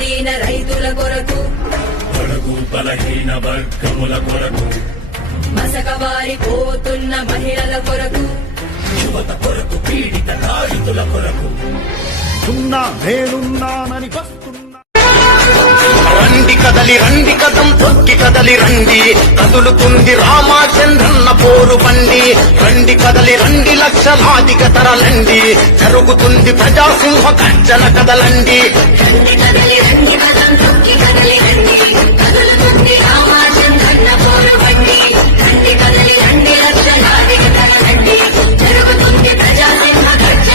దీన రైతుల కొరకు కొరకు బలహీన వర్గముల కొరకు మసకబారిపోతున్న మహిళల కొరకు యువత కొరకు పీడిత బాధితుల కొరకు ఉన్నా నేనున్నానని వస్తున్నా. రండి కదలి రండి కదం తొక్కి కదలి రండి కదులుతుంది రామచంద్రన్న పోరు బండి రండి కదలి రండి లక్షలాదిగా తరలండి జరుగుతుంది ప్రజాసింహ గర్జన కదలండి రండి కదలి రండి కదం తొక్కి కదలి రండి